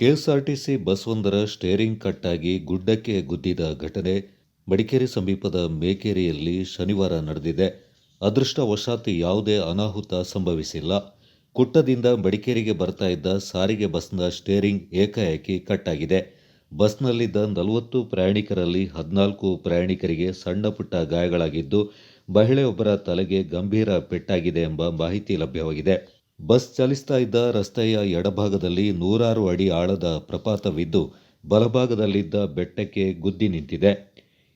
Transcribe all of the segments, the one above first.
KSRTC ಬಸ್ವೊಂದರ steering ಕಟ್ಟಾಗಿ ಗುಡ್ಡಕ್ಕೆ ಗುದ್ದಿದ ಘಟನೆ ಮಡಿಕೇರಿ ಸಮೀಪದ ಮೇಕೇರಿಯಲ್ಲಿ ಶನಿವಾರ ನಡೆದಿದೆ. ಅದೃಷ್ಟವಶಾತ್ ಯಾವುದೇ ಅನಾಹುತ ಸಂಭವಿಸಿಲ್ಲ. ಕುಟ್ಟದಿಂದ ಮಡಿಕೇರಿಗೆ ಬರ್ತಾ ಇದ್ದ ಸಾರಿಗೆ ಬಸ್ನ ಸ್ಟೇರಿಂಗ್ ಏಕಾಏಕಿ ಕಟ್ಟಾಗಿದೆ. ಬಸ್ನಲ್ಲಿದ್ದ 40 ಪ್ರಯಾಣಿಕರಲ್ಲಿ 14 ಪ್ರಯಾಣಿಕರಿಗೆ ಸಣ್ಣ ಪುಟ್ಟ ಗಾಯಗಳಾಗಿದ್ದು, ಮಹಿಳೆಯೊಬ್ಬರ ತಲೆಗೆ ಗಂಭೀರ ಪೆಟ್ಟಾಗಿದೆ ಎಂಬ ಮಾಹಿತಿ ಲಭ್ಯವಾಗಿದೆ. ಬಸ್ ಚಲಿಸ್ತಾ ಇದ್ದ ರಸ್ತೆಯ ಎಡಭಾಗದಲ್ಲಿ 106 ಅಡಿ ಆಳದ ಪ್ರಪಾತವಿದ್ದು, ಬಲಭಾಗದಲ್ಲಿದ್ದ ಬೆಟ್ಟಕ್ಕೆ ಗುದ್ದಿ ನಿಂತಿದೆ.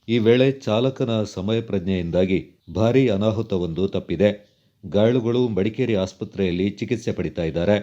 ಈ ವೇಳೆ ಚಾಲಕನ ಸಮಯ ಪ್ರಜ್ಞೆಯಿಂದಾಗಿ ಭಾರೀ ಅನಾಹುತವೊಂದು ತಪ್ಪಿದೆ. ಗಾಯಾಳುಗಳು ಮಡಿಕೇರಿ ಆಸ್ಪತ್ರೆಯಲ್ಲಿ ಚಿಕಿತ್ಸೆ ಪಡಿತಾ ಇದ್ದಾರೆ.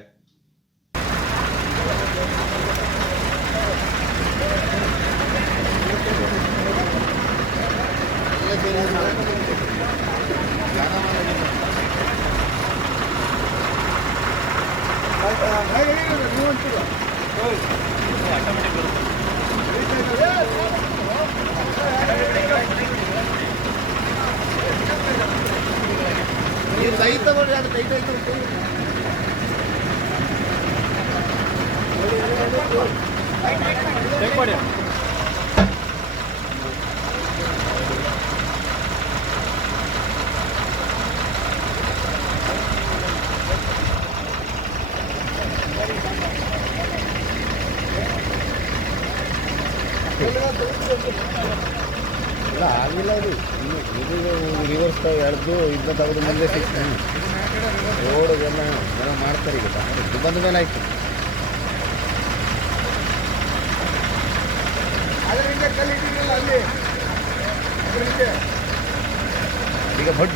ಆಗಿಲ್ಲ ಅದು ಇದು ರಿವರ್ಸ್ ಎಳೆದು ಇದನ್ನ ತೆಗೆದು ಮುಂದೆ ಸಿಕ್ತು ರೋಡ್ಗೆಲ್ಲ ಜನ ಮಾಡ್ತಾರೆ. ಈಗ ಇದು ಬಂದ ಮೇಲೆ ಆಯ್ತು. ಈಗ ಭಟ್